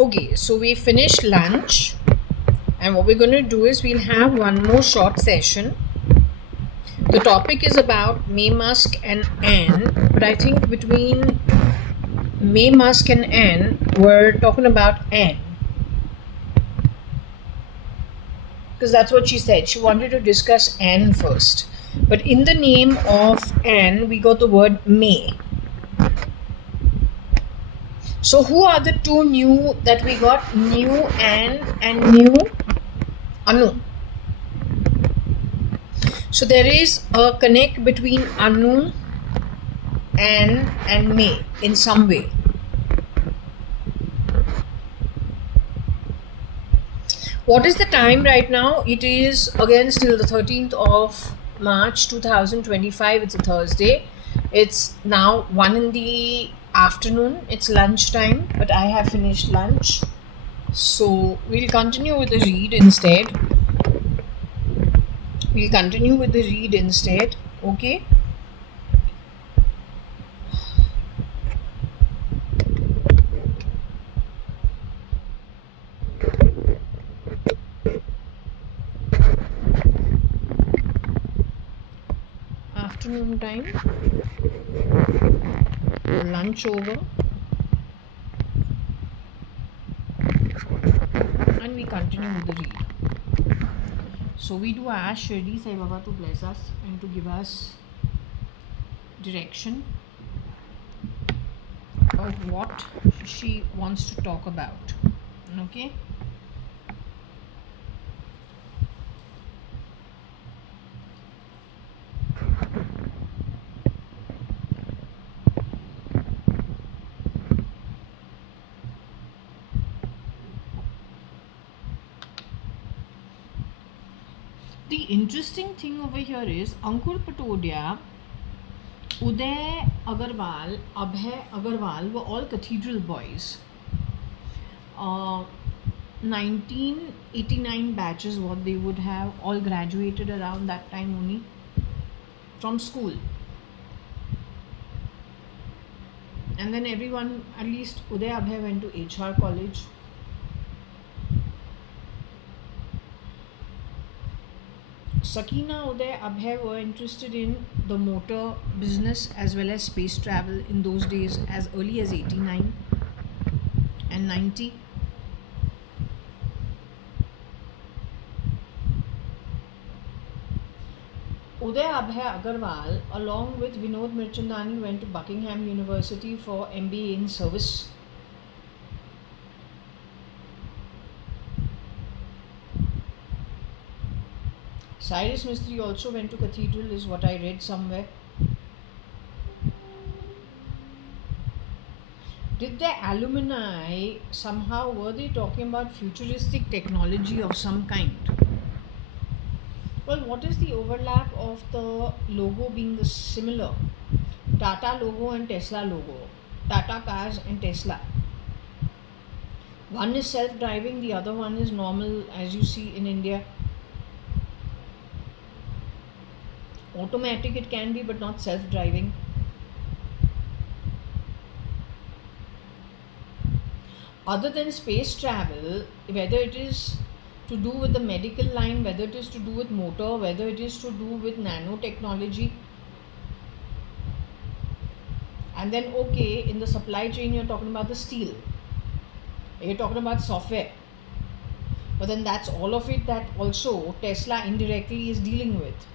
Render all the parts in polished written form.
Okay, so we finished lunch, and what we're going to do is we'll have one more short session. The topic is about May Musk and Anne, but I think between May Musk and Anne, we're talking about Anne because that's what she said. She wanted to discuss Anne first, but in the name of Anne, we got the word May. So, who are the two new that we got? New Anne and new Anu. So there is a connect between Anu and May in some way. What is the time right now? It is again still the 13th of March 2025. It's a Thursday. It's now 1 in the afternoon. It's lunchtime, but I have finished lunch. So we'll continue with the read instead. Okay. Afternoon time, lunch over, and we continue with the read. So we do ask Shirdi Sai Baba to bless us and to give us direction of what she wants to talk about. Okay. The interesting thing over here is Ankur Patodia, Uday Agarwal, Abhay Agarwal were all cathedral boys. 1989 batches, what they would have all graduated around that time only from school. And then everyone, at least Uday Abhay went to HR college. Sakina, Uday, Abhay were interested in the motor business as well as space travel in those days as early as 89 and 90. Uday Abhay Agarwal, along with Vinod Mirchandani, went to Buckingham University for MBA in service. Cyrus Mistry also went to Cathedral, is what I read somewhere. Did the alumni somehow, were they talking about futuristic technology of some kind? Well, what is the overlap of the logo being the similar? Tata logo and Tesla logo. Tata cars and Tesla. One is self-driving, the other one is normal, as you see in India. Automatic it can be, but not self-driving. Other than space travel, whether it is to do with the medical line, whether it is to do with motor, whether it is to do with nanotechnology, and then okay, in the supply chain you're talking about the steel, you're talking about software, but then that's all of it that also Tesla indirectly is dealing with.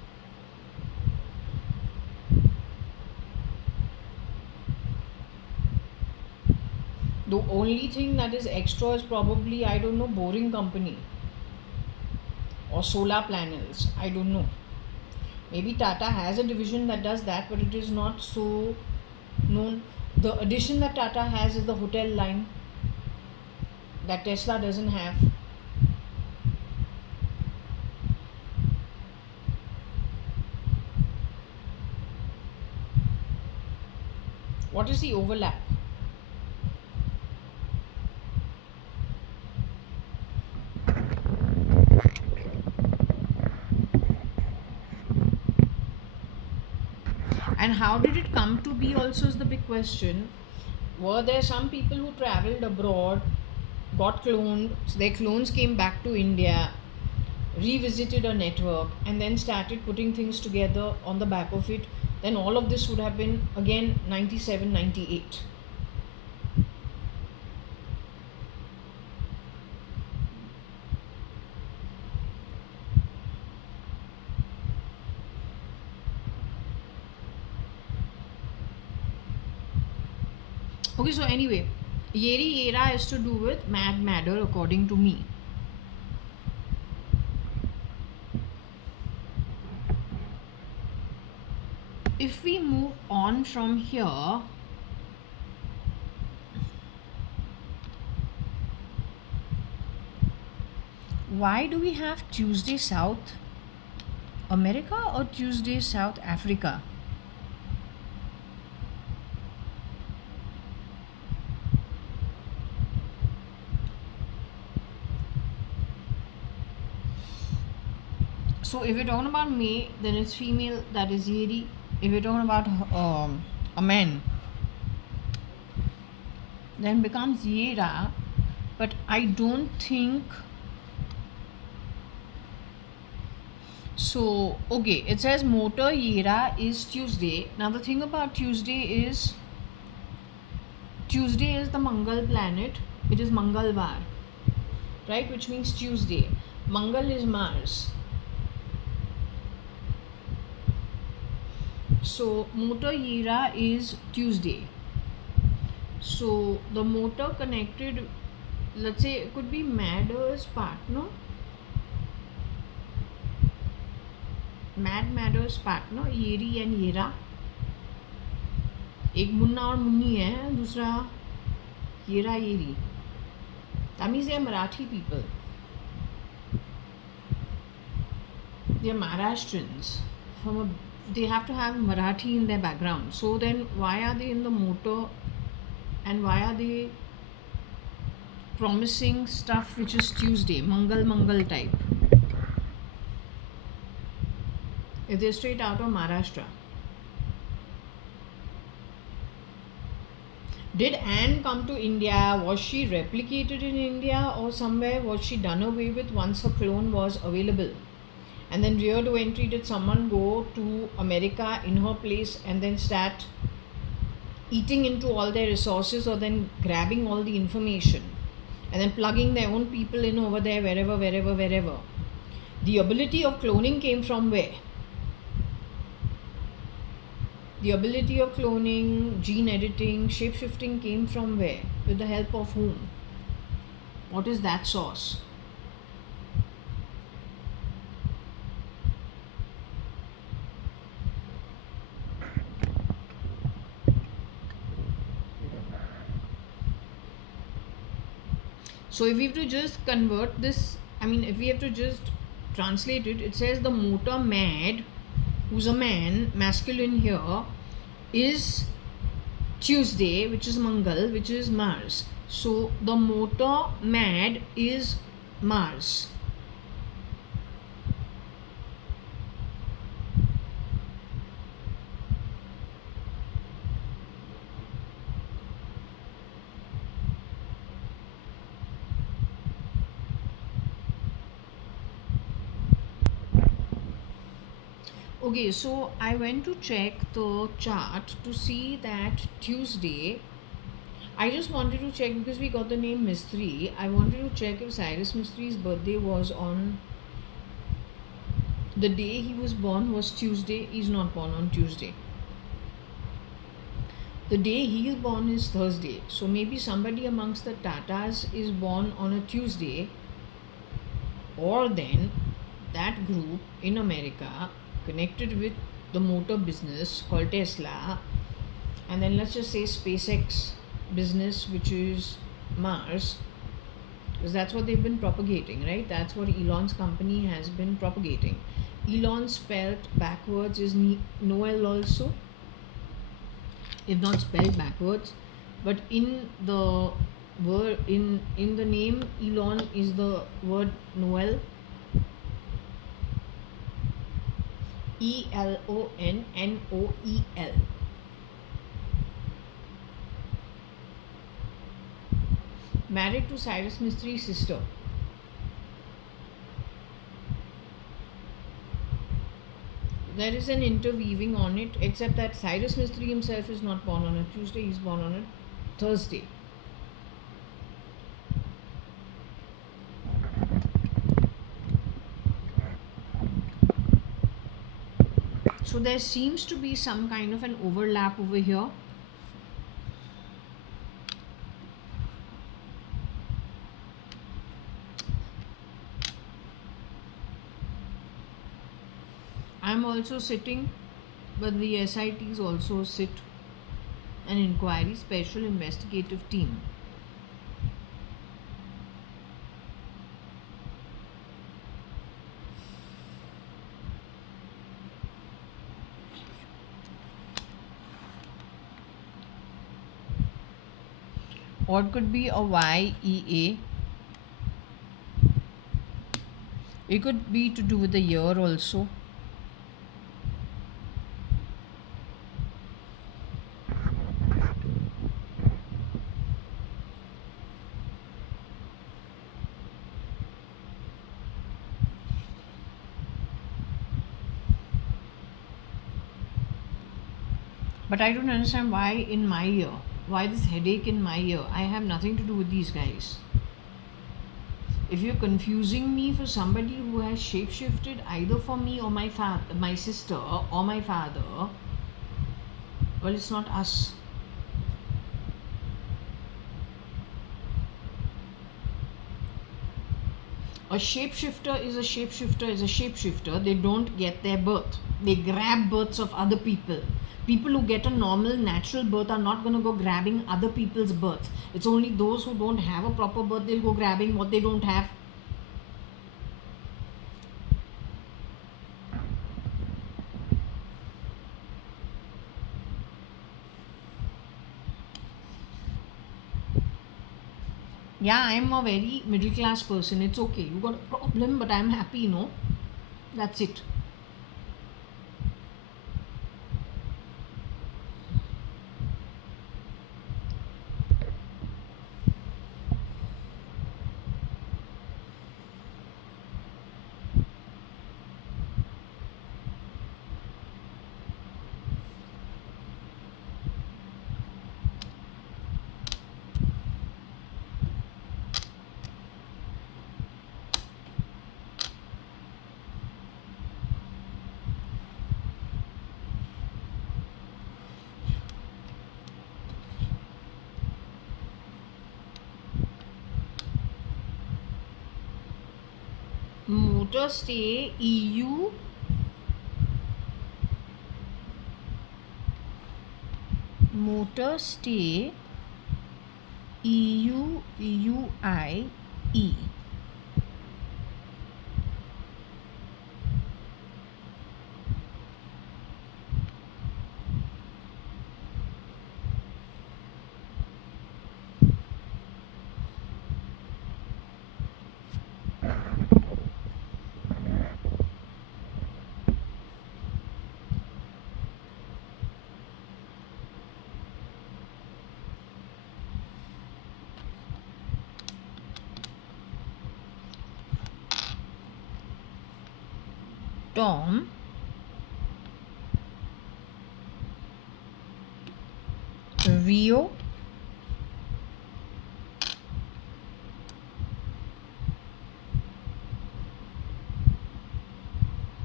The only thing that is extra is probably, I don't know, boring company or solar panels. I don't know. Maybe Tata has a division that does that, but it is not so known. The addition that Tata has is the hotel line that Tesla doesn't have. What is the overlap? And how did it come to be also is the big question. Were there some people who traveled abroad got cloned, so their clones came back to India, revisited a network, and then started putting things together on the back of it, then all of this would have been again 97, 98. Okay, so anyway, Yeri Yera is to do with Mad Madder according to me. If we move on from here, why do we have Tuesday South America or Tuesday South Africa? So if we're talking about May, then it's female, that is Yeri. If we're talking about a man, then becomes Yera. But I don't think so. Okay, it says motor Yera is Tuesday. Now the thing about Tuesday is the Mangal planet. It is Mangalvar, right? Which means Tuesday. Mangal is Mars. So motor Yera is Tuesday. So the motor connected, let's say it could be Madder's partner. Madder's partner, Yeri and Yera. एक मुन्ना और मुन्नी है, दूसरा येरा येरी. That means they are Marathi people. They are Maharashtrians. They have to have Marathi in their background. So then why are they in the motor and why are they promising stuff which is Tuesday, Mangal type? If they're straight out of Maharashtra. Did Anne come to India? Was she replicated in India or somewhere? Was she done away with once her clone was available? And then rear to entry, did someone go to America in her place and then start eating into all their resources or then grabbing all the information and then plugging their own people in over there, wherever? The ability of cloning came from where? The ability of cloning, gene editing, shape-shifting came from where? With the help of whom? What is that source? So if we have to just convert this, if we have to just translate it, it says the motor mad, who's a man, masculine here, is Tuesday, which is Mangal, which is Mars. So the motor mad is Mars. Okay, so I went to check the chart to see that Tuesday. I just wanted to check because we got the name Mistry. I wanted to check if Cyrus Mistry's birthday was on the day he was born was Tuesday. He's not born on Tuesday. The day he is born is Thursday. So maybe somebody amongst the Tatas is born on a Tuesday, or then that group in America connected with the motor business called Tesla, and then let's just say SpaceX business, which is Mars, because that's what they've been propagating, right? That's what Elon's company has been propagating. Elon spelled backwards is Noel also, if not spelled backwards, but in the word in the name Elon is the word Noel. ELONNOEL. Married to Cyrus Mistri's sister. There is an interweaving on it, except that Cyrus Mistry himself is not born on a Tuesday, he's born on a Thursday. So there seems to be some kind of an overlap over here. I'm also sitting, but the SITs also sit, an inquiry special investigative team. Or it could be a YEA. It could be to do with the year also. But I don't understand why in my ear. Why this headache in my ear? I have nothing to do with these guys. If you're confusing me for somebody who has shapeshifted either for me or my my sister or my father, well, it's not us. A shapeshifter is a shapeshifter is a shapeshifter. They don't get their birth. They grab births of other people. People who get a normal, natural birth are not going to go grabbing other people's birth. It's only those who don't have a proper birth, they'll go grabbing what they don't have. Yeah, I'm a very middle class person. It's okay. You got a problem, but I'm happy, no? That's it. Motor stay EU motor stay EUUIE.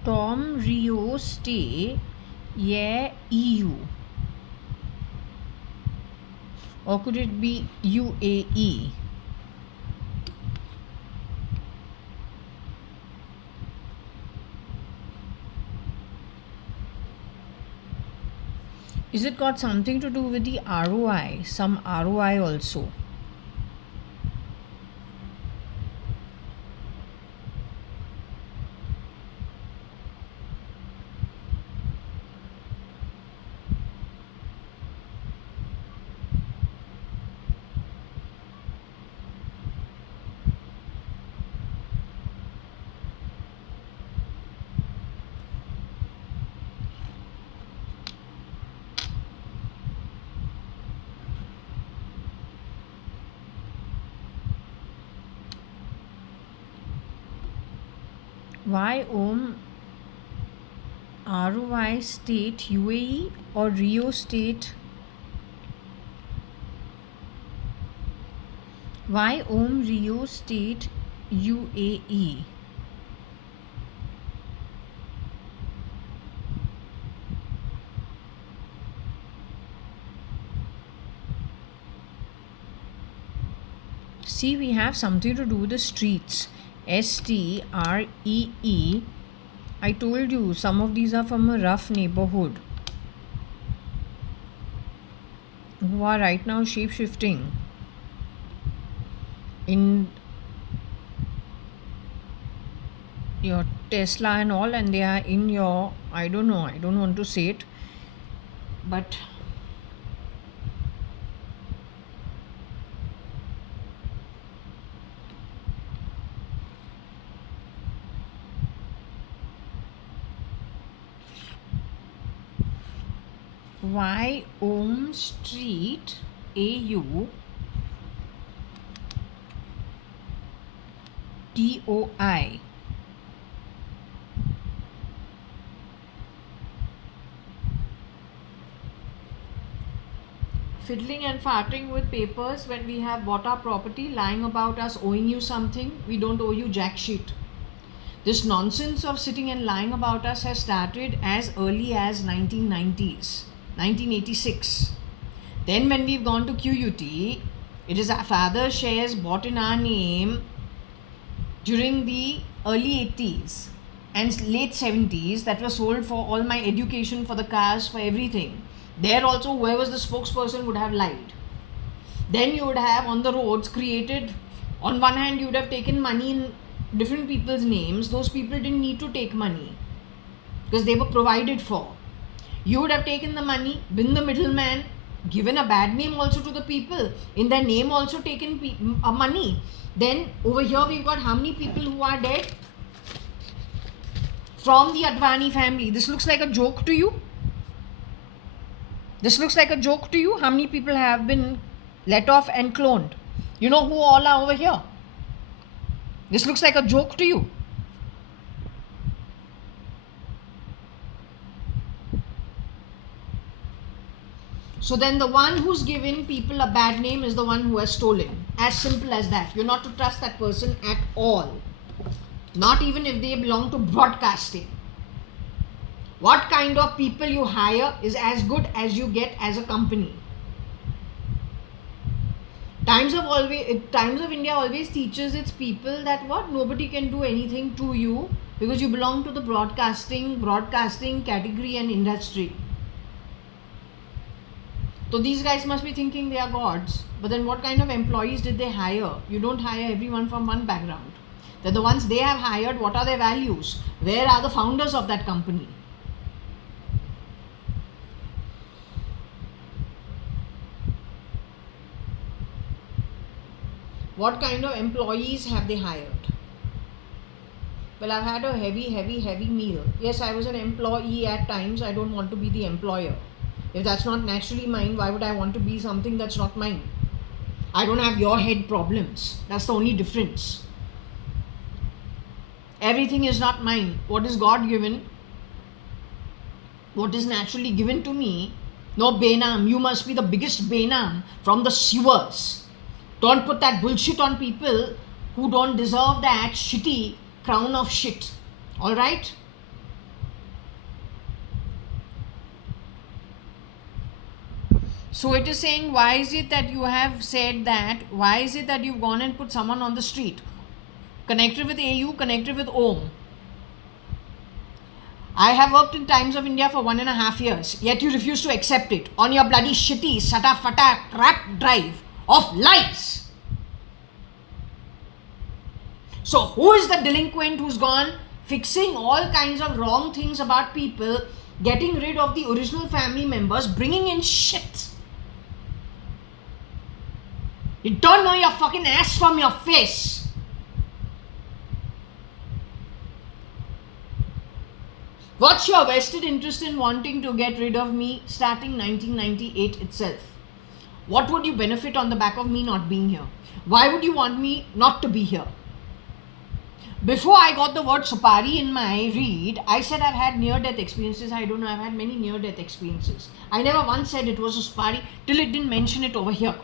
Tom Rio stay EU, or could it be UAE? Is it got something to do with the ROI? Some ROI also. Why Om ROI state UAE or Rio state? Why Om Rio state UAE? See, we have something to do with the streets. STREE. I told you some of these are from a rough neighborhood who are right now shape shifting in your Tesla and all, and they are in your, I don't know, I don't want to say it, but why Om Street AU TOI? Fiddling and farting with papers when we have bought our property, lying about us owing you something. We don't owe you jack shit. This nonsense of sitting and lying about us has started as early as 1990s, 1986. Then when we've gone to QUT, it is our father's shares bought in our name during the early 80s and late 70s that were sold for all my education, for the cars, for everything. There also, whoever was the spokesperson would have lied. Then you would have on the roads created, on one hand you would have taken money in different people's names. Those people didn't need to take money because they were provided for. You would have taken the money, been the middleman, given a bad name also to the people, in their name also taken money. Then over here we've got how many people who are dead from the Advani family. This looks like a joke to you? This looks like a joke to you? How many people have been let off and cloned? You know who all are over here? This looks like a joke to you? So then the one who's given people a bad name is the one who has stolen. As simple as that. You're not to trust that person at all. Not even if they belong to broadcasting. What kind of people you hire is as good as you get as a company. Times of India always teaches its people that what? Nobody can do anything to you because you belong to the broadcasting category and industry. So these guys must be thinking they are gods. But then what kind of employees did they hire? You don't hire everyone from one background. They're the ones they have hired. What are their values? Where are the founders of that company? What kind of employees have they hired? Well, I've had a heavy meal. Yes, I was an employee at times. I don't want to be the employer. If that's not naturally mine, why would I want to be something that's not mine? I don't have your head problems. That's the only difference. Everything is not mine. What is God given? What is naturally given to me? No Benam. You must be the biggest Benam from the sewers. Don't put that bullshit on people who don't deserve that shitty crown of shit. Alright? So it is saying, why is it that you have said that? Why is it that you've gone and put someone on the street? Connected with AU, connected with OM. I have worked in Times of India for 1.5 years, yet you refuse to accept it on your bloody shitty, sata-fata crap drive of lies. So who is the delinquent who's gone fixing all kinds of wrong things about people, getting rid of the original family members, bringing in shit? You don't know your fucking ass from your face. What's your vested interest in wanting to get rid of me starting 1998 itself? What would you benefit on the back of me not being here? Why would you want me not to be here? Before I got the word supari in my read, I said I've had near-death experiences. I don't know, I've had many near-death experiences. I never once said it was a supari till it didn't mention it over here.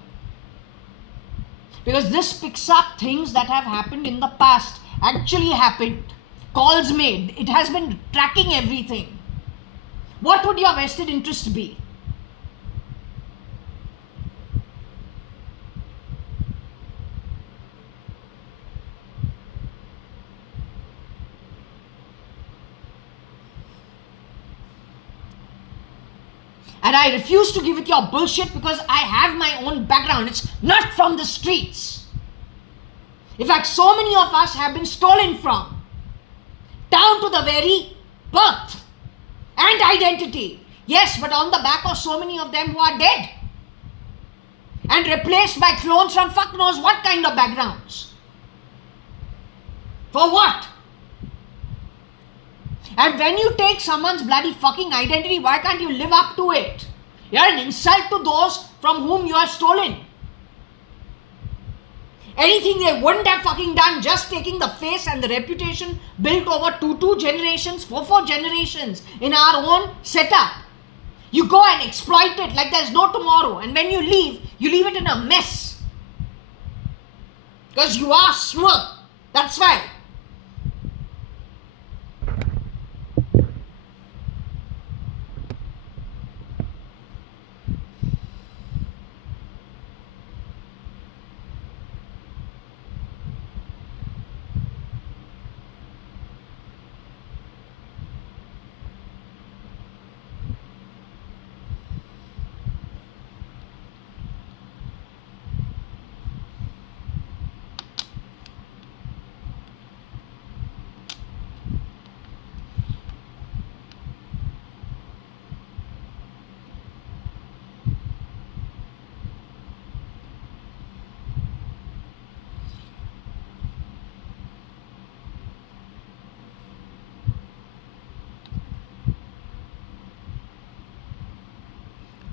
Because this picks up things that have happened in the past, actually happened. Calls made. It has been tracking everything. What would your vested interest be? And I refuse to give it your bullshit because I have my own background. It's not from the streets. In fact, so many of us have been stolen from, down to the very birth and identity. Yes, but on the back of so many of them who are dead and replaced by clones from fuck knows what kind of backgrounds. For what? And when you take someone's bloody fucking identity, why can't you live up to it? You're an insult to those from whom you have stolen. Anything they wouldn't have fucking done, just taking the face and the reputation built over two generations, four generations in our own setup. You go and exploit it like there's no tomorrow. And when you leave it in a mess. Because you are smart. That's why.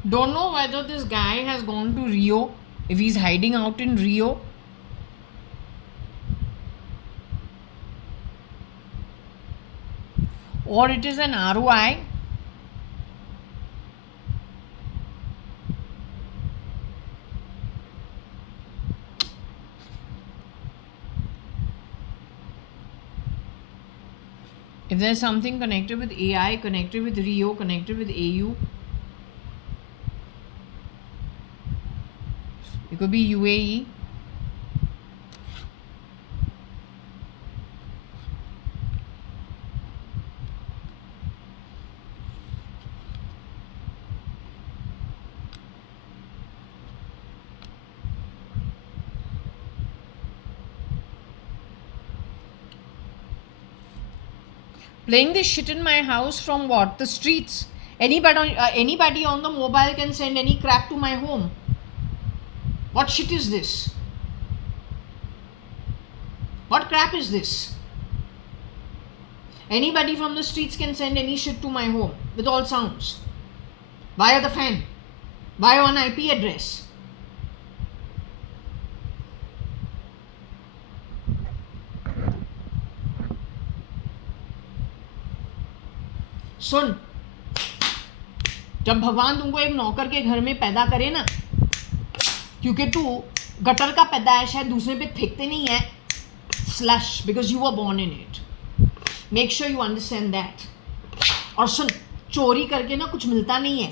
Don't know whether this guy has gone to Rio, if he's hiding out in Rio. Or it is an ROI. If there's something connected with AI, connected with Rio, connected with AU, it could be UAE. Playing this shit in my house from what? The streets. Anybody on the mobile can send any crap to my home. What shit is this? What crap is this? Anybody from the streets can send any shit to my home with all sounds. Via the fan. Via an IP address. सुन, जब भगवान तुमको एक नौकर के घर में पैदा करे ना, क्योंकि तू गटर का पैदाइश है, दूसरे पे फेंकते नहीं है, slush, because you were born in it. Make sure you understand that. और सुन, चोरी करके ना कुछ मिलता नहीं है.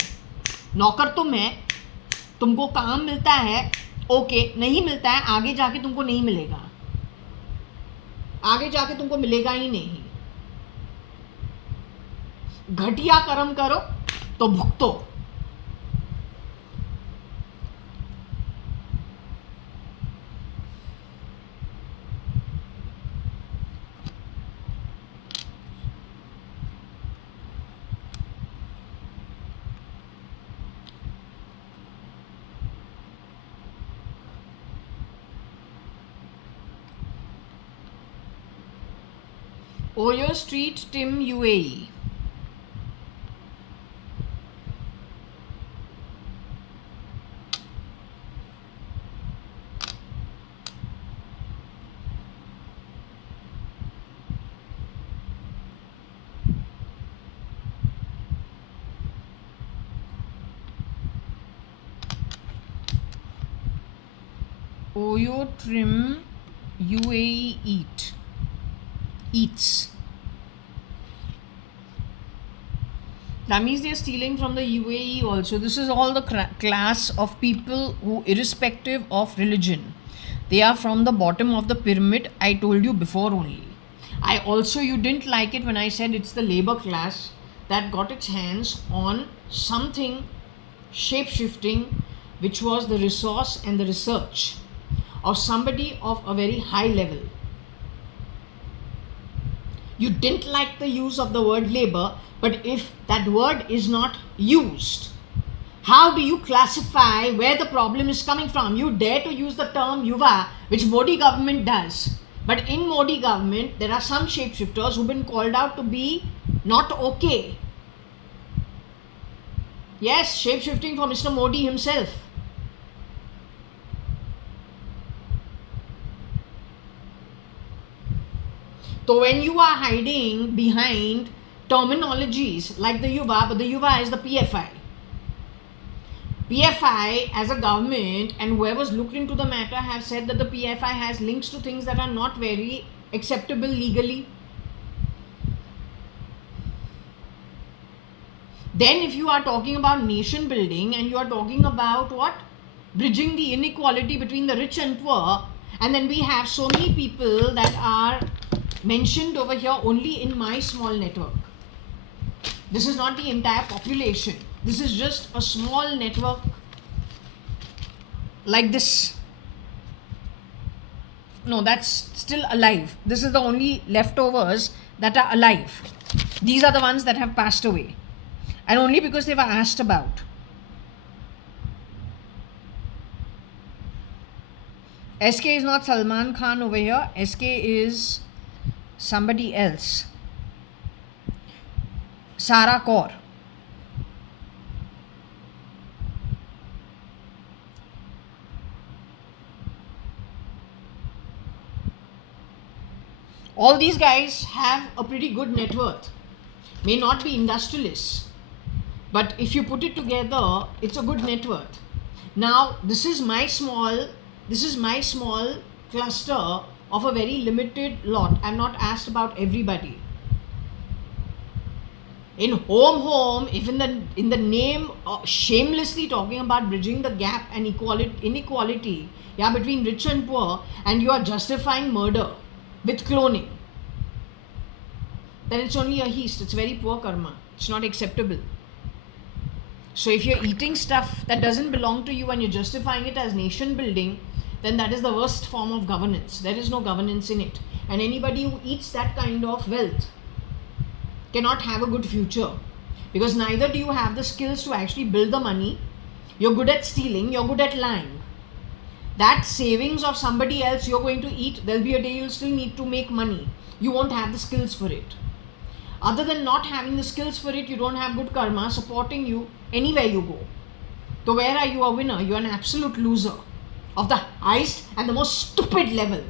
नौकर तुम है, तुमको काम मिलता है, ओके, नहीं मिलता है, आगे जाके तुमको नहीं मिलेगा. आगे जाके तुमको मिलेगा ही नहीं. घटिया कर्म करो तो भुगतो. Oyo Street, Tim, UAE. Oyo Trim UAE eats. That means they're stealing from the UAE also. This is all the class of people who, irrespective of religion, they are from the bottom of the pyramid. I told you before only. I also, you didn't like it when I said it's the labor class that got its hands on something shape shifting, which was the resource and the research of somebody of a very high level. You didn't like the use of the word labor, but if that word is not used, how do you classify where the problem is coming from? You dare to use the term yuva, which Modi government does. But in Modi government, there are some shapeshifters who've been called out to be not okay. Yes, shapeshifting for Mr. Modi himself. So when you are hiding behind terminologies like the yuva, but the yuva is the PFI. PFI as a government and whoever's looked into the matter have said that the PFI has links to things that are not very acceptable legally. Then if you are talking about nation building and you are talking about what? Bridging the inequality between the rich and poor, and then we have so many people that are mentioned over here only in my small network. This is not the entire population. This is just a small network like this. No, that's still alive. This is the only leftovers that are alive. These are the ones that have passed away. And only because they were asked about. SK is not Salman Khan over here. SK is somebody else. Sarah Kaur. All these guys have a pretty good net worth. May not be industrialists, but if you put it together, it's a good net worth. Now, this is my small cluster of a very limited lot. I'm not asked about everybody. In home, if in the name of shamelessly talking about bridging the gap and inequality, between rich and poor, and you are justifying murder with cloning, then it's only a heist. It's very poor karma. It's not acceptable. So if you're eating stuff that doesn't belong to you and you're justifying it as nation building, then that is the worst form of governance. There is no governance in it. And anybody who eats that kind of wealth cannot have a good future, because neither do you have the skills to actually build the money. You're good at stealing, you're good at lying. That savings of somebody else you're going to eat, there'll be a day you'll still need to make money. You won't have the skills for it. Other than not having the skills for it, you don't have good karma supporting you anywhere you go. So where are you a winner? You're an absolute loser of the highest and the most stupid level.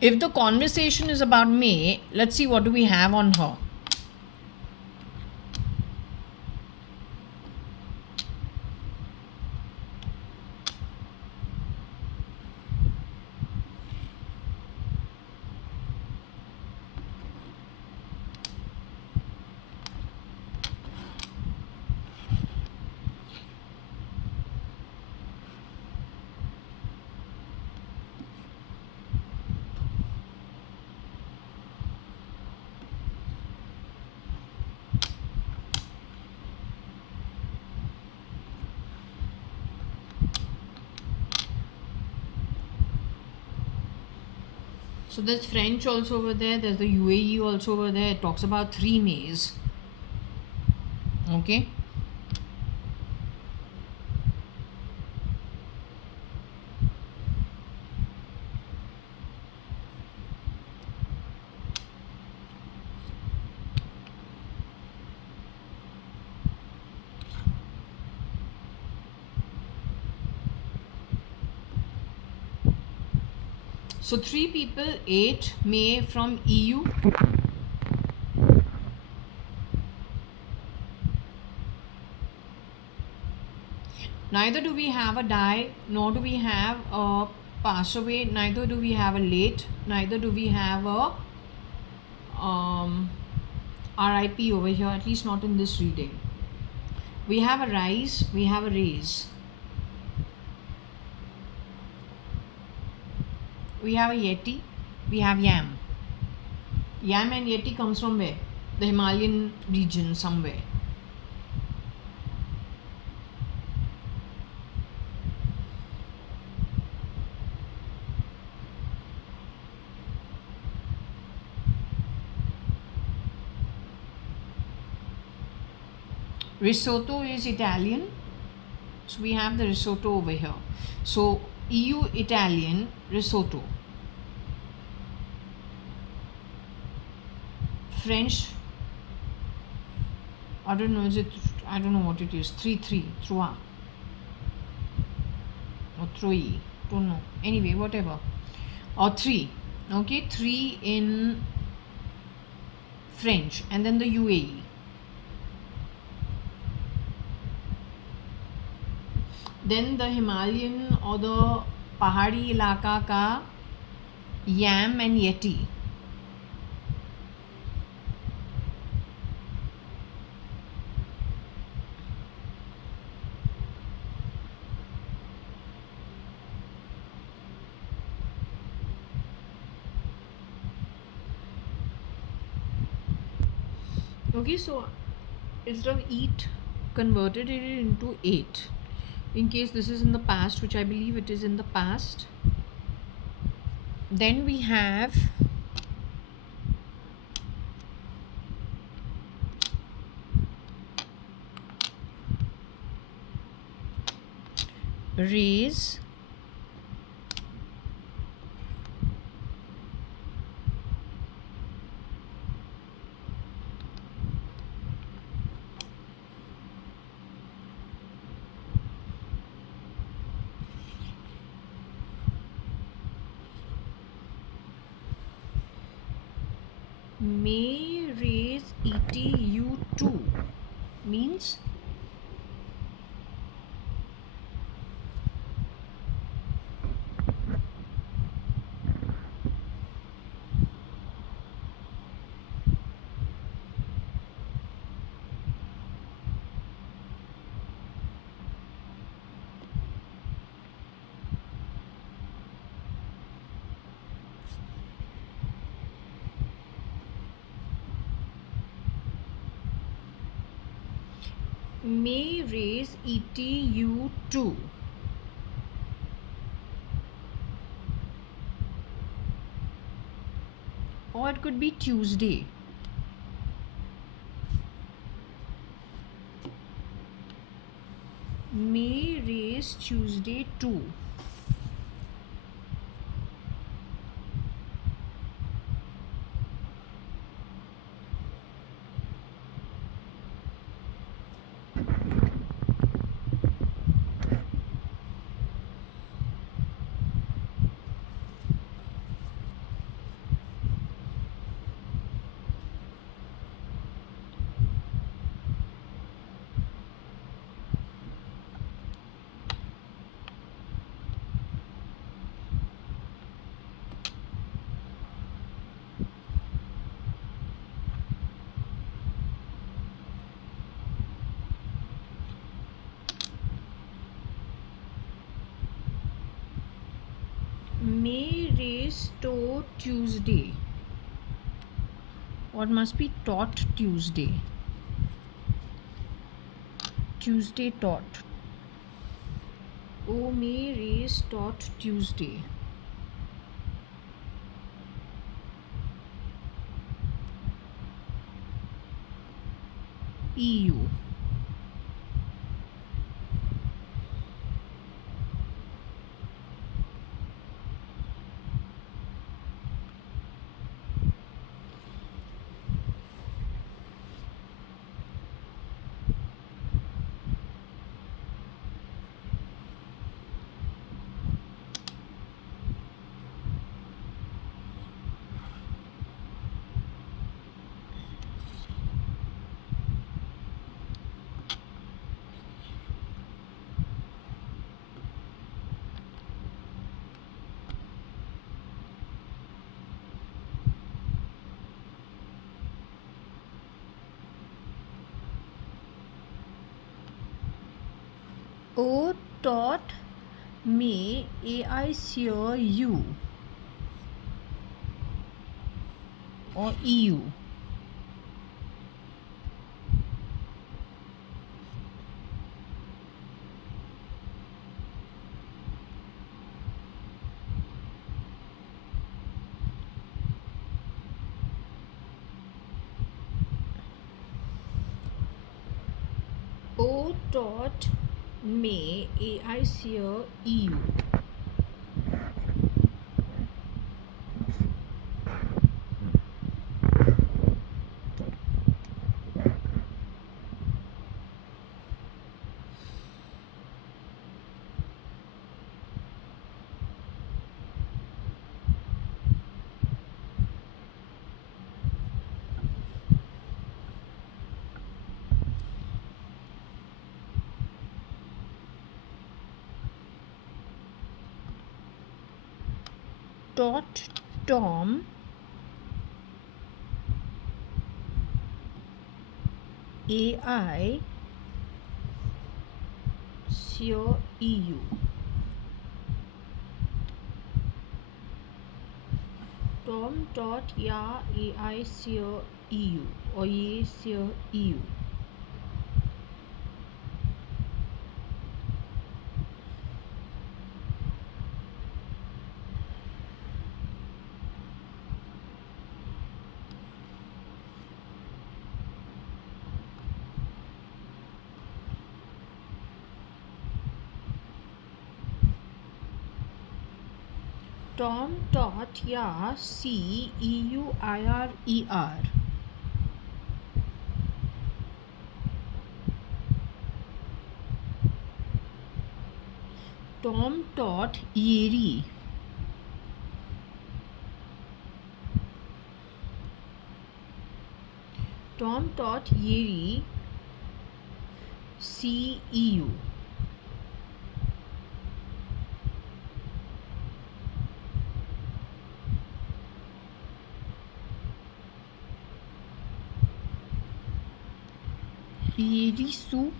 If the conversation is about May, let's see what do we have on her. So there's French also over there. There's the UAE also over there. It talks about 3 Mays. Okay. So 3 people, 8 May from EU. Neither do we have a die, nor do we have a pass away, neither do we have a late, neither do we have a RIP over here, at least not in this reading. We have a rise, we have a raise. We have a Yeti, we have Yam. Yam and Yeti comes from where? The Himalayan region somewhere. Risotto is Italian. So we have the risotto over here. So EU Italian risotto. French, I don't know, I don't know what it is. 3-3, trois. Or 3, don't know. Anyway, whatever. Or 3. Okay, 3 in French. And then the UAE. Then the Himalayan or the Pahadi ilaka ka Yam and Yeti. Okay, so instead of eat, converted it into 8. In case this is in the past, which I believe it is in the past. Then we have raise, may raise ETU2 means may raise ETU2. Or it could be Tuesday. May raise Tuesday 2. May raise to Tuesday. Or must be taught Tuesday. Tuesday taught. Oh, may raise taught Tuesday. EU. O taught me AICU or EU. O taught me AICU EU. Taught Tom AI SEO EU. Tom taught या AI SEO EU or ये SEO EU. Tom taught या CEUIRER. Tom taught Yeri. Tom taught Yeri CEU. Yeri Su.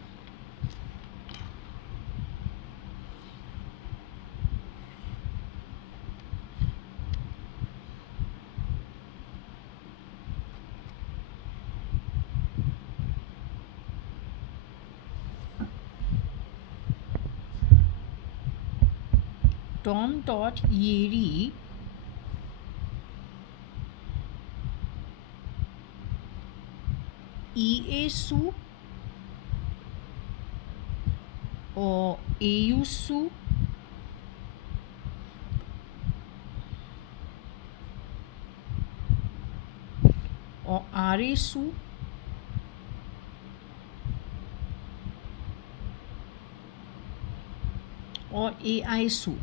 Tom taught Yeri EASU or AUSU or RASU or AISU.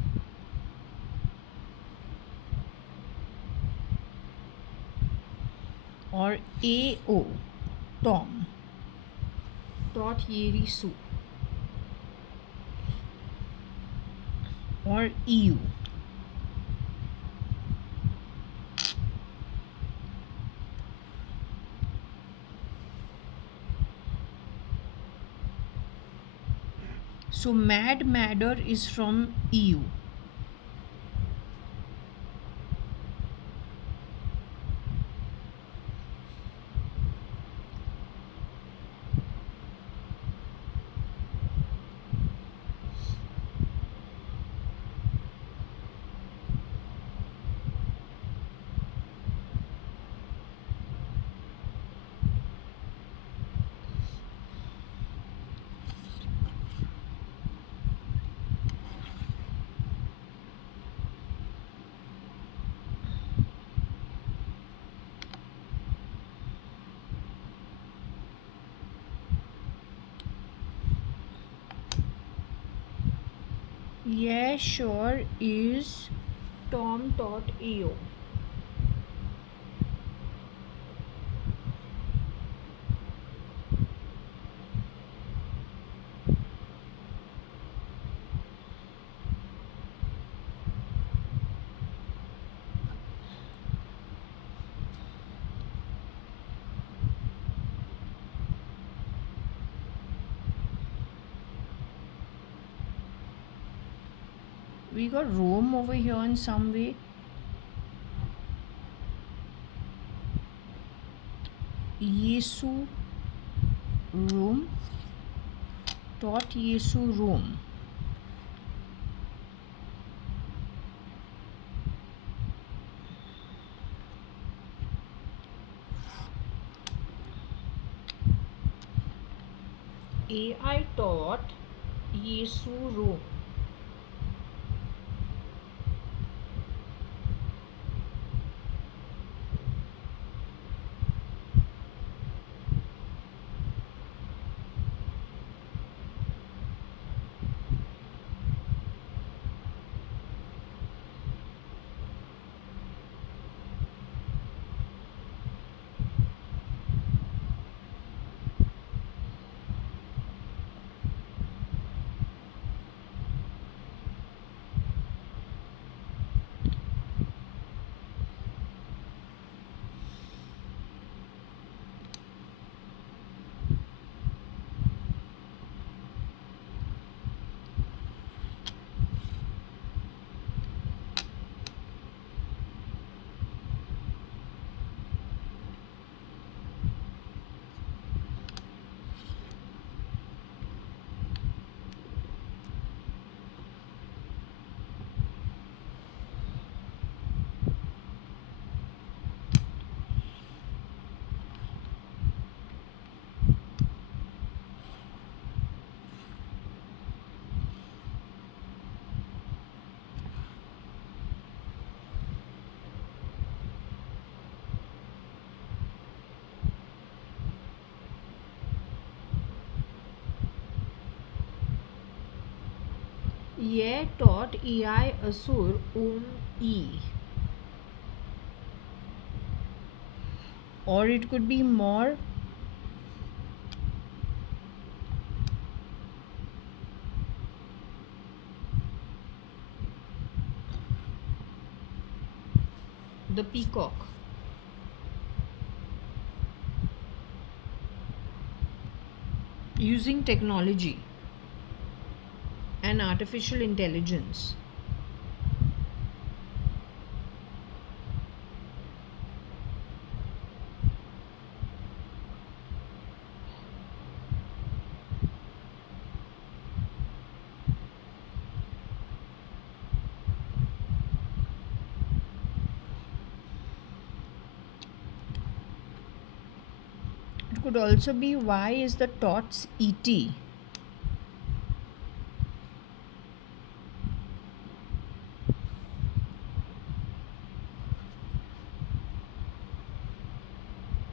Or AO, Tom taught Yeri Su or EU. So Mad Madder is from EU. Yeah, sure is Tom.io. We got Rome over here in some way. Yesu Rome. Yesu Rome. AI taught Yesu Rome. Ye taught AI Asur E. Or it could be more the peacock. Using technology and artificial intelligence. It could also be why is the TOTS ET?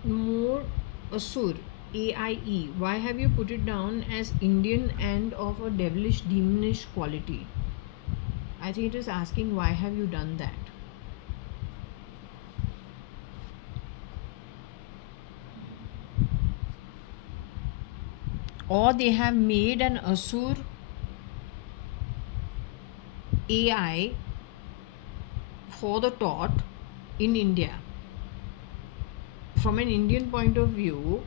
More Asur AIE. Why have you put it down as Indian and of a devilish demonish quality? I think it is asking why have you done that? Or they have made an Asur AI for the TOT in India. From an Indian point of view,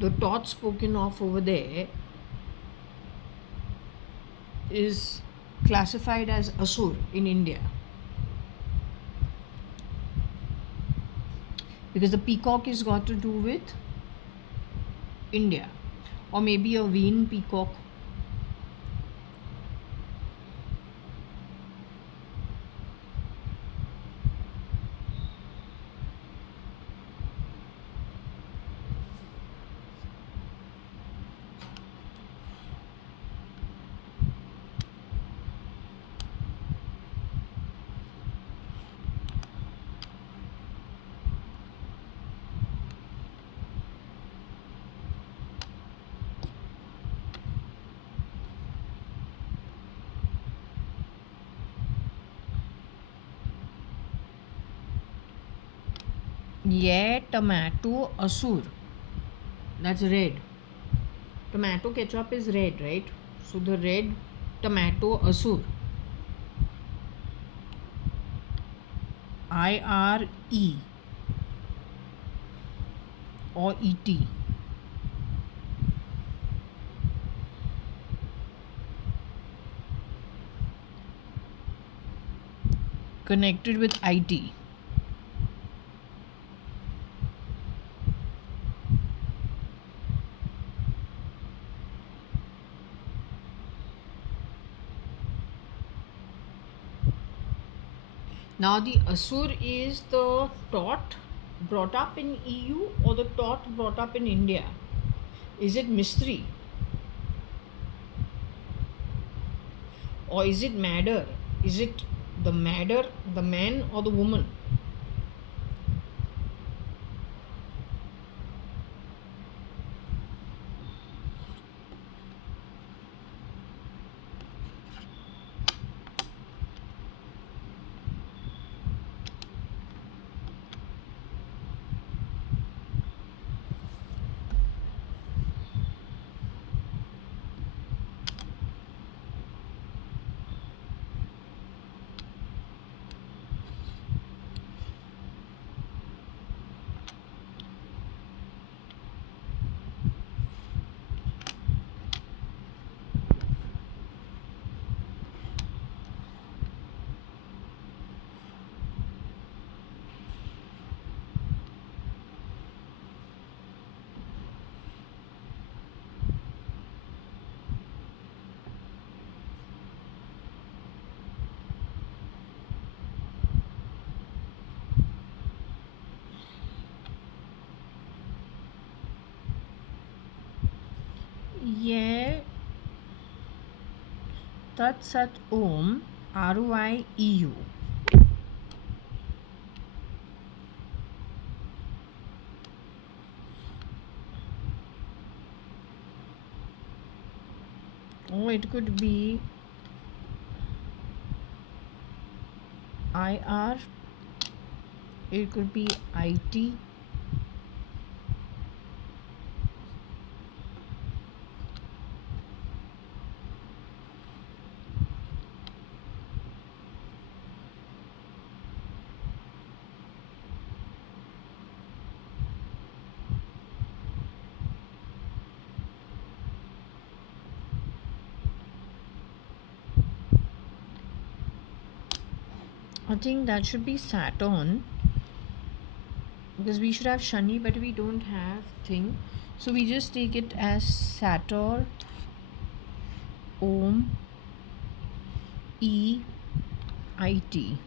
the TOT spoken of over there is classified as Asur in India. Because the peacock is got to do with India. Or maybe a Veen peacock. Yeah, tomato asur. That's red. Tomato ketchup is red, right? So the red tomato asur. IRE or ET. Connected with IT. Now the asur is the taught brought up in EU or the taught brought up in India? Is it mystery or is it matter? Is it the matter, the man or the woman? Yeah, Tat Sat Om ROIEU. Or it could be IR, it could be IT. I think that should be Saturn because we should have Shani, but we don't have thing. So we just take it as Saturn Om EIT.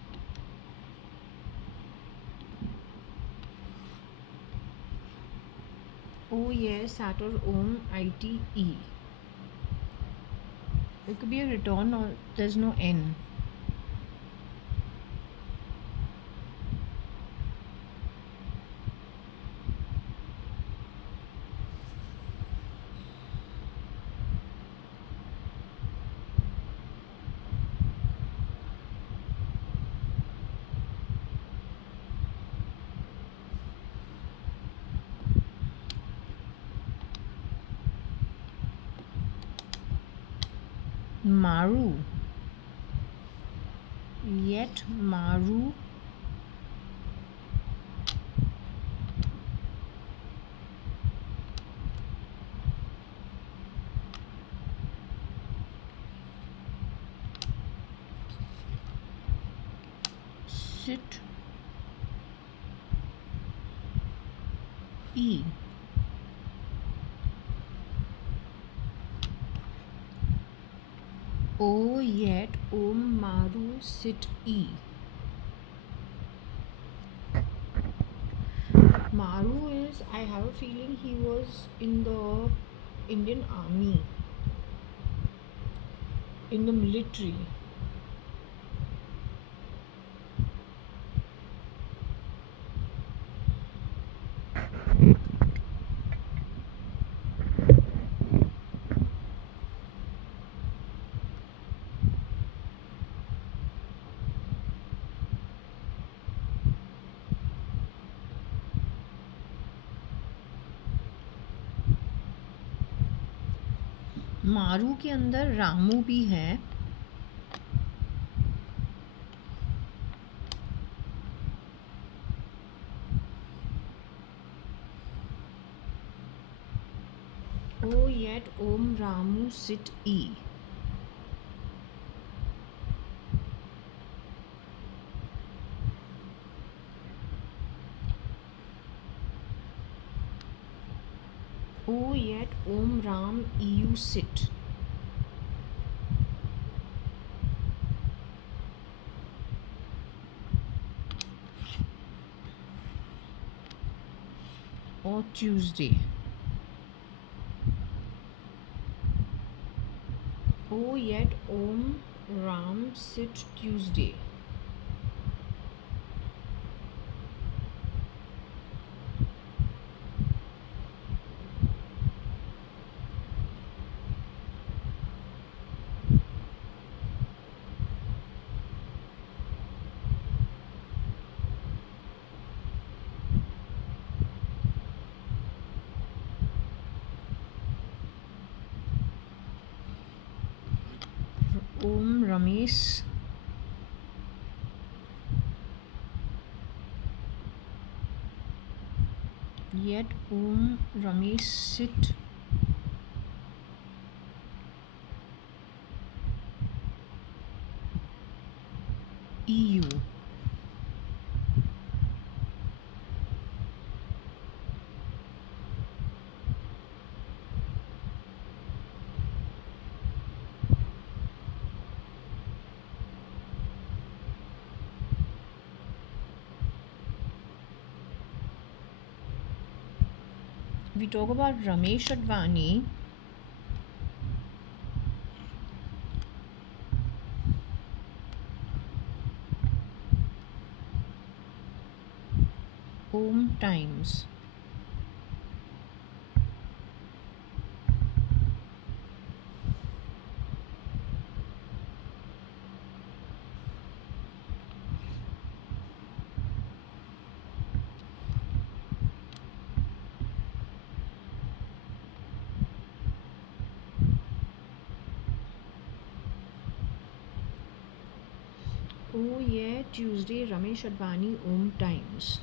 Oh yes, Saturn Om ITE. It could be a return or there's no N. Maru. Yet Maru. Sit E. O yet Om Maru sit E. Maru is, I have a feeling he was in the Indian army, in the military. मारू के अंदर रामू भी है. O yet Om Ramu sit E. O yet Om Ram EU sit. Or Tuesday. O yet Om Ram sit Tuesday. Om Ramesh yet Om Ramesh sit EU. We talk about Ramesh Advani. Om Times. Oh yeah, Tuesday, Ramesh Advani, Om Times.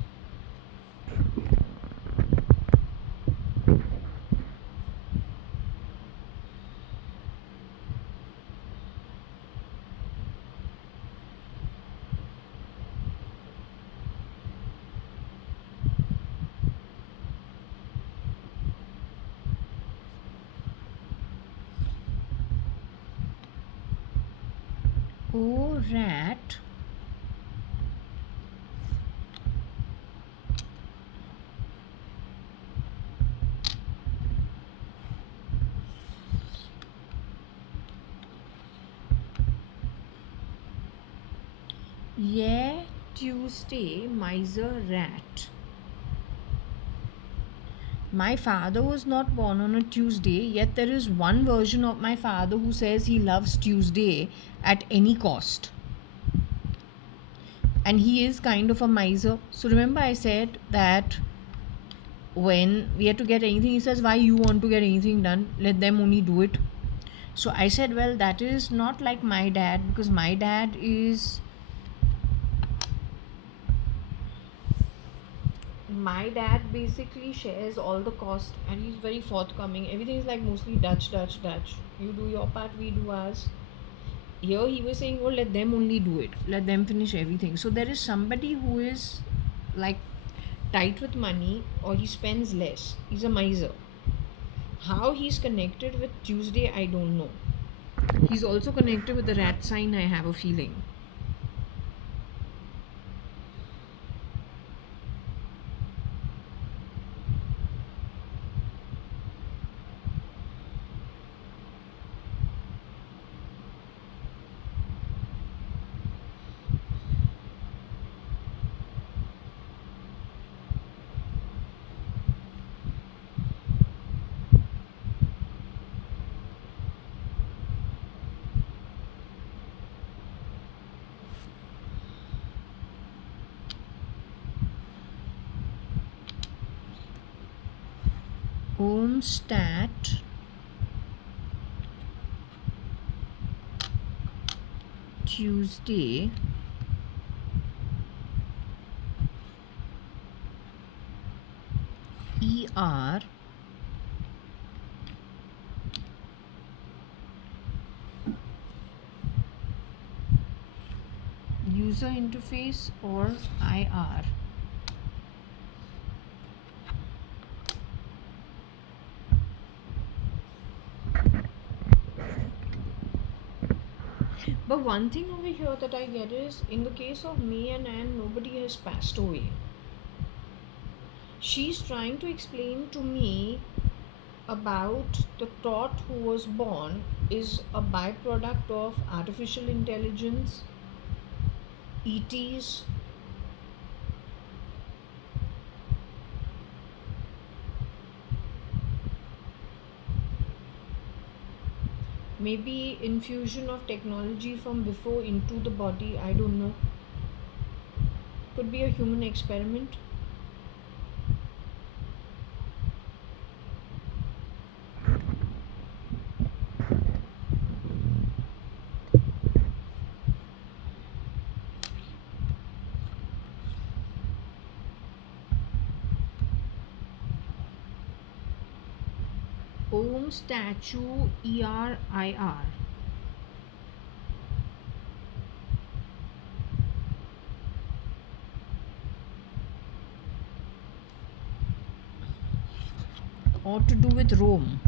Oh rat. Yeah, Tuesday, miser rat. My father was not born on a Tuesday, yet there is one version of my father who says he loves Tuesday at any cost. And he is kind of a miser. So remember I said that when we had to get anything, he says, why you want to get anything done? Let them only do it. So I said, well, that is not like my dad, because my dad is... My dad basically shares all the cost and he's very forthcoming. Everything is like mostly Dutch. You do your part, we do ours. Here he was saying, oh, let them only do it. Let them finish everything. So there is somebody who is like tight with money or he spends less. He's a miser. How he's connected with Tuesday, I don't know. He's also connected with the rat sign, I have a feeling. Om stat Tuesday, ER, user interface, or IR. But one thing over here that I get is, in the case of May and Anne, nobody has passed away. She's trying to explain to me about the tot who was born is a byproduct of artificial intelligence, ETs. Maybe infusion of technology from before into the body, I don't know. Could be a human experiment. Om statue ERIR. Or to do with Rome.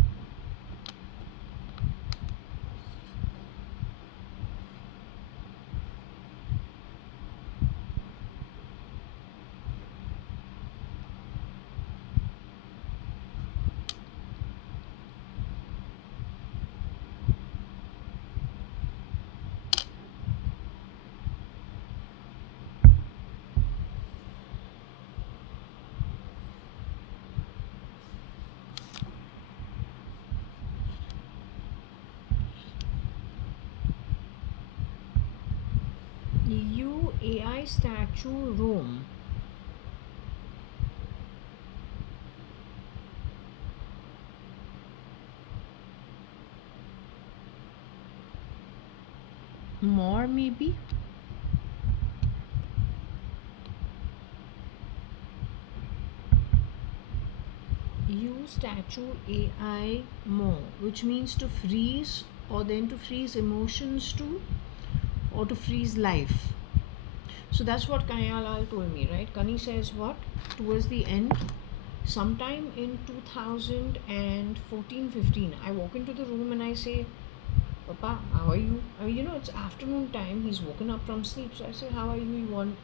AI statue Rome. More maybe. Use statue AI more, which means to freeze, or then to freeze emotions too, or to freeze life. So that's what Kanyalal told me, right? Kani says what? Towards the end, sometime in 2014-15, I walk into the room and I say, Papa, how are you? I mean, it's afternoon time. He's woken up from sleep. So I say, how are you? You want,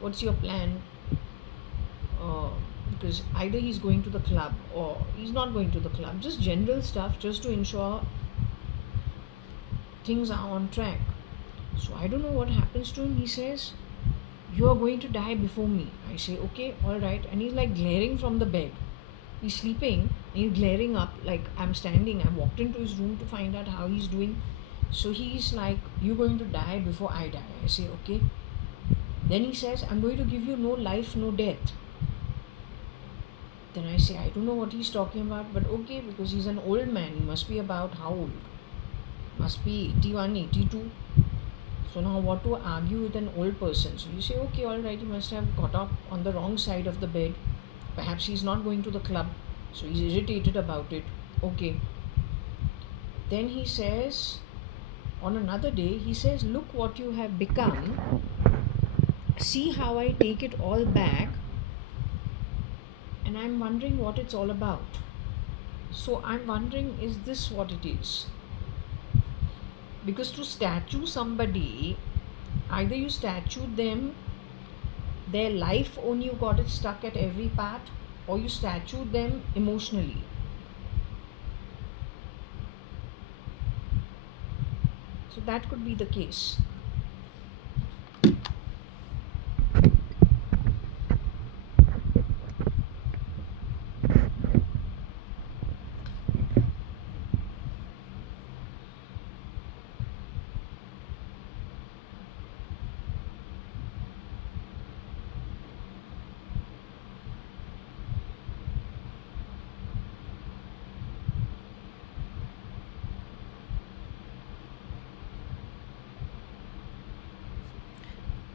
what's your plan? Because either he's going to the club or he's not going to the club. Just general stuff, just to ensure things are on track. So I don't know what happens to him. He says, you are going to die before me. I say, okay, all right. And he's like glaring from the bed. He's sleeping and he's glaring up like I'm standing. I walked into his room to find out how he's doing. So he's like, you're going to die before I die. I say, okay. Then he says, I'm going to give you no life, no death. Then I say, I don't know what he's talking about, but okay, because he's an old man. He must be about how old? Must be 81, 82. So now what to argue with an old person? So you say, okay, all right, he must have got up on the wrong side of the bed. Perhaps he's not going to the club. So he's irritated about it. Okay. Then he says, on another day, he says, look what you have become. See how I take it all back. And I'm wondering what it's all about. So I'm wondering, is this what it is? Because to statue somebody, either you statue them, their life only you got it stuck at every part, or you statue them emotionally. So that could be the case.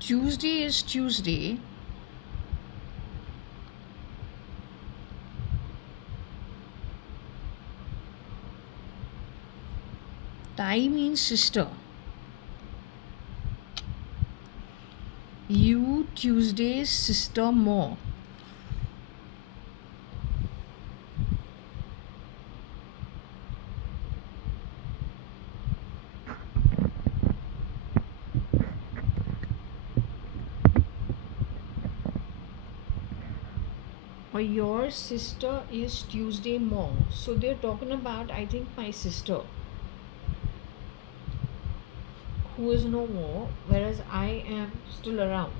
Tuesday is Tuesday. Tai means sister. You Tuesday's sister more. Or your sister is Tuesday more. So they're talking about, I think, my sister, who is no more, whereas I am still around.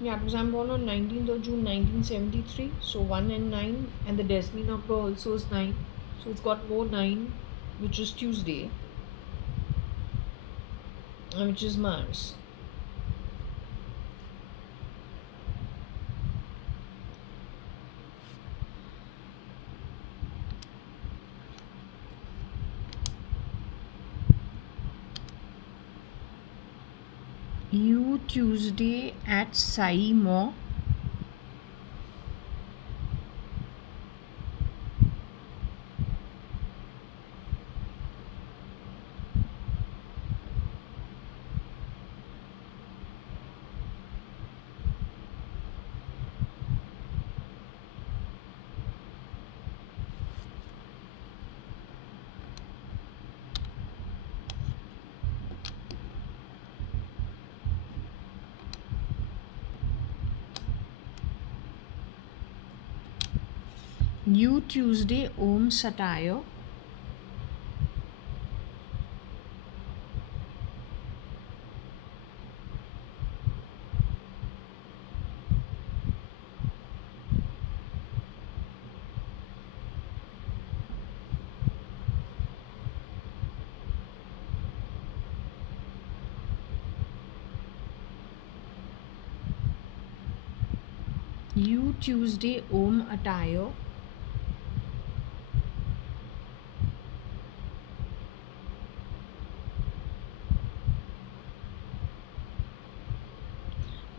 Yeah, because I'm born on 19th of June 1973. So 1 and 9, and the destiny number also is 9. So it's got more 9, which is Tuesday, which is Mars. You Tuesday at Sai Mo. You Tuesday Om Satire. You Tuesday Om Attire.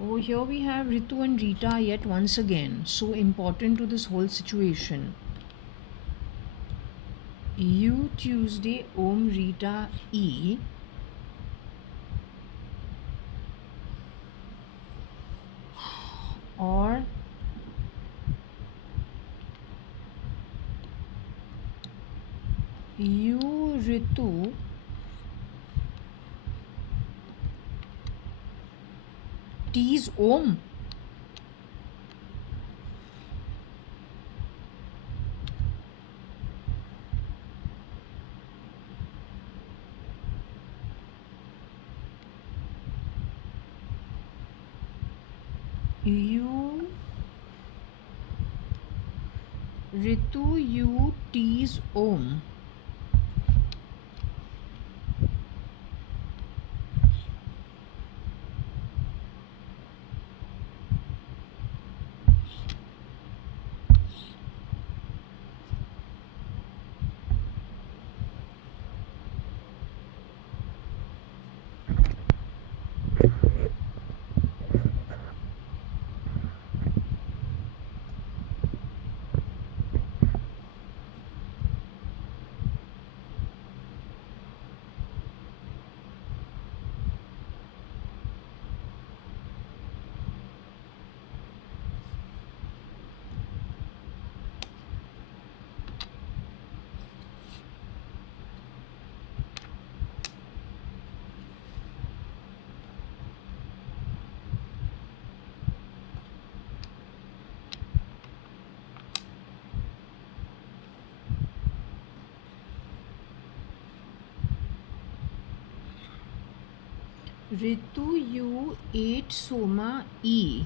Oh, here we have Ritu and Rita yet once again. So important to this whole situation. You Tuesday Om Rita E. Or you Ritu tease Om. You Ritu you tease Om. Ritu you ate Soma E.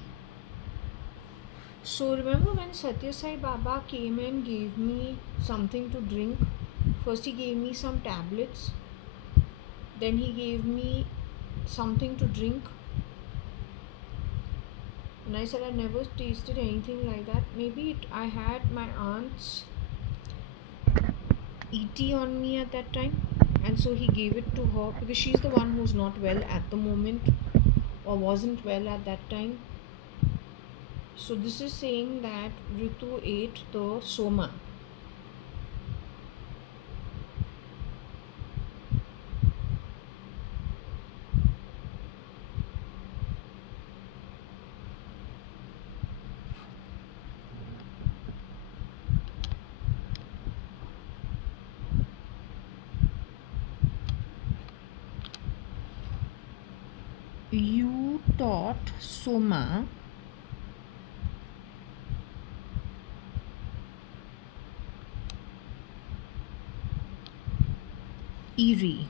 So remember when Satya Sai Baba came and gave me something to drink? First he gave me some tablets, then he gave me something to drink. And I said I never tasted anything like that. Maybe I had my aunt's ET on me at that time, and so he gave it to her because she's the one who's not well at the moment or wasn't well at that time. So this is saying that Ritu ate the soma. You taught soma Eri.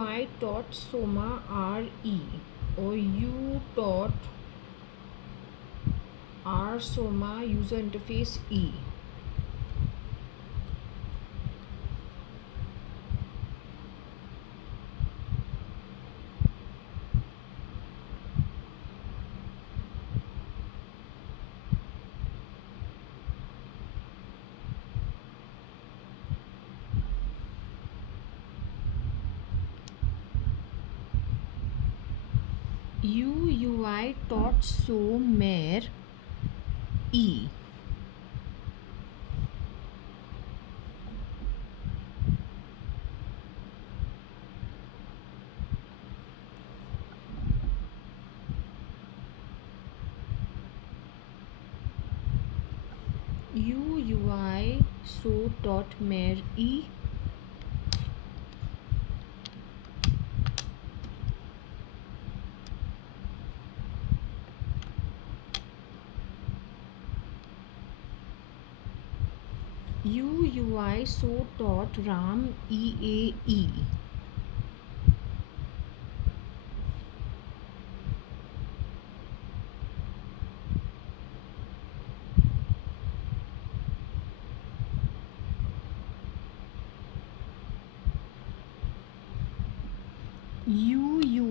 I taught soma RE, or you taught R soma user interface E. I taught somer E. I so taught mer E. I so taught Ram EAE.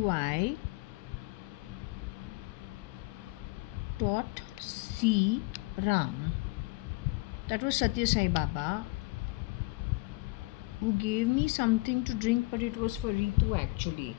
I taught C Ram. That was Satya Sai Baba, who gave me something to drink, but it was for Ritu actually.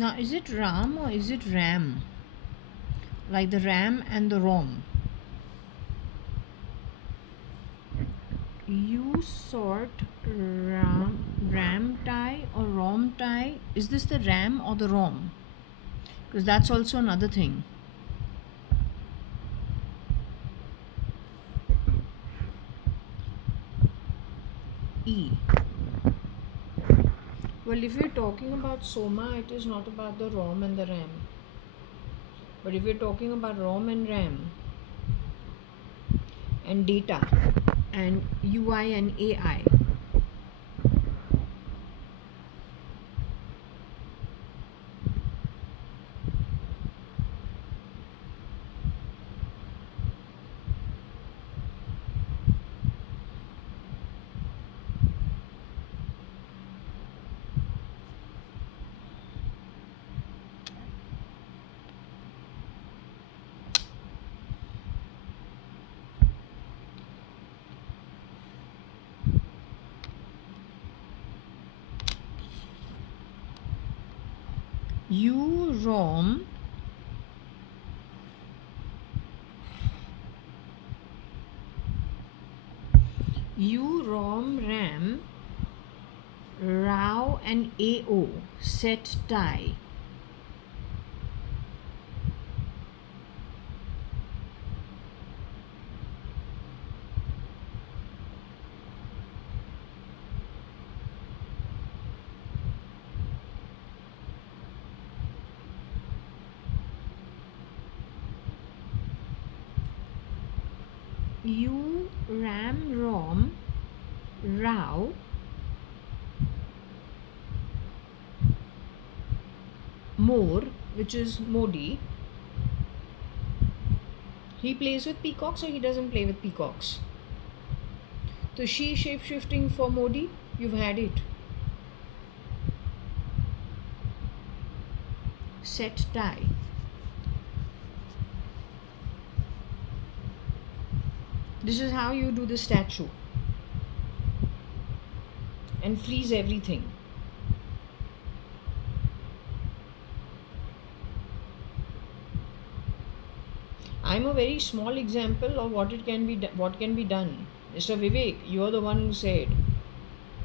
Now, is it Ram or is it Ram? Like the Ram and the Rom. You sort Ram tie or Rom tie. Is this the Ram or the Rom? Because that's also another thing. E. Well, if you're talking about soma, it is not about the Rom and the Ram. But if you're talking about Rom and Ram and data and UI and AI, U Rom Ram Rao and AO set tie. U Rom Rao More, which is Modi. He plays with peacocks or he doesn't play with peacocks? So she shape shifting for Modi, you've had it. Set tie. This is how you do the statue and freeze everything. I'm a very small example of what can be done. Mr. Vivek, you're the one who said.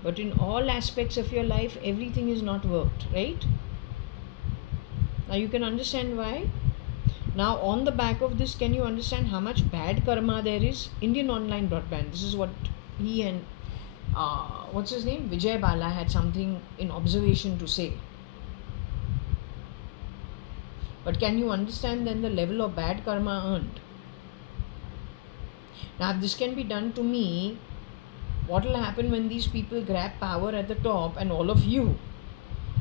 But in all aspects of your life, everything is not worked, right? Now you can understand why. Now on the back of this, can you understand how much bad karma there is? Indian online broadband. This is what he and what's his name? Vijay Bala had something in observation to say. But can you understand then the level of bad karma earned? Now, if this can be done to me, what will happen when these people grab power at the top and all of you,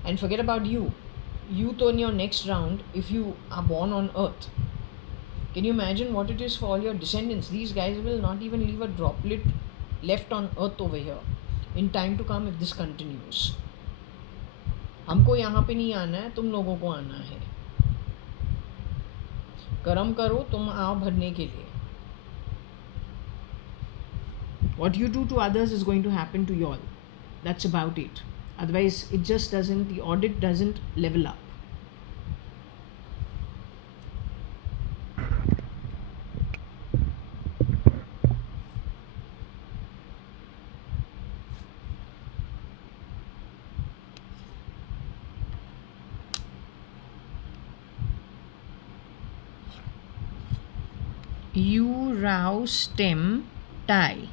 and forget about you in your next round, if you are born on earth, can you imagine what it is for all your descendants? These guys will not even leave a droplet left on earth over here in time to come if this continues. हमको यहाँ पे नहीं आना है, तुम लोगों को आना है. कर्म करो, तुम आओ भरने के लिए. What you do to others is going to happen to you all. That's about it. Otherwise, it just doesn't, the audit doesn't level up. U Rao stem tie.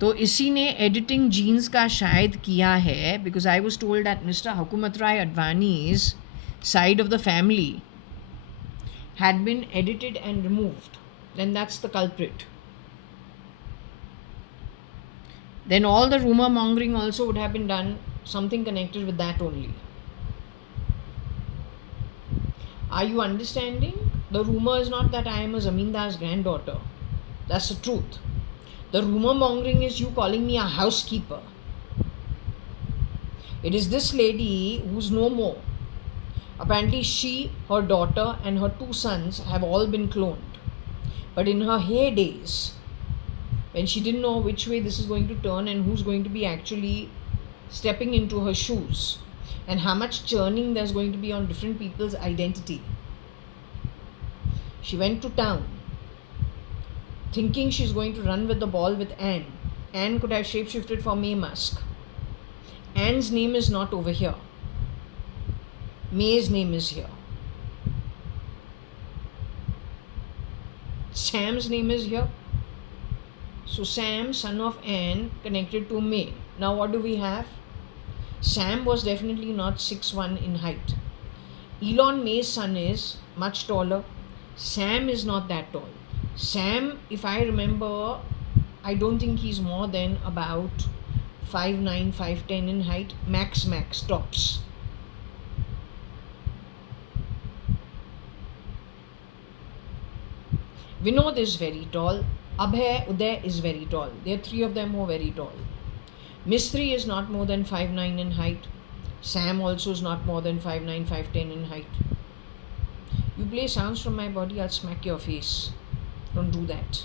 तो इसी ने एडिटिंग जीन्स का शायद किया है, because I was told that mister हुकूमत राय अडवानी's side of the family had been edited and removed. Then that's the culprit. Then all the rumor mongering also would have been done, something connected with that only. Are you understanding? The rumor is not that I am a Zamindar's granddaughter. That's the truth. The rumor mongering is you calling me a housekeeper. It is this lady who's no more. Apparently she, her daughter and her 2 sons have all been cloned. But in her heydays, when she didn't know which way this is going to turn and who's going to be actually stepping into her shoes, and how much churning there's going to be on different people's identity, she went to town thinking she's going to run with the ball with Anne. Anne could have shapeshifted for May Musk. Anne's name is not over here. May's name is here. Sam's name is here. So Sam, son of Anne, connected to May. Now what do we have? Sam was definitely not 6'1" in height. Elon May's son is much taller. Sam is not that tall. Sam, if I remember, I don't think he's more than about 5'9", 5'10" in height. Max, tops. Vinod is very tall. Abhay, Uday is very tall. There are 3 of them who are very tall. Mistry is not more than 5'9" in height. Sam also is not more than 5'9", 5'10" in height. You play sounds from my body, I'll smack your face. Don't do that.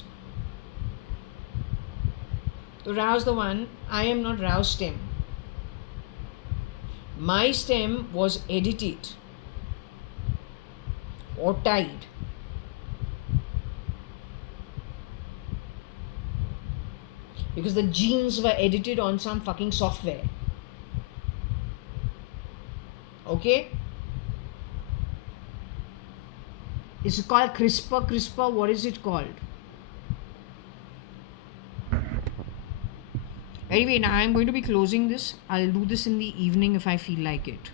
Rao's the one. I am not Rao's stem. My stem was edited or tied. Because the genes were edited on some fucking software. Okay? It's called CRISPR. What is it called? Anyway, now I'm going to be closing this. I'll do this in the evening if I feel like it.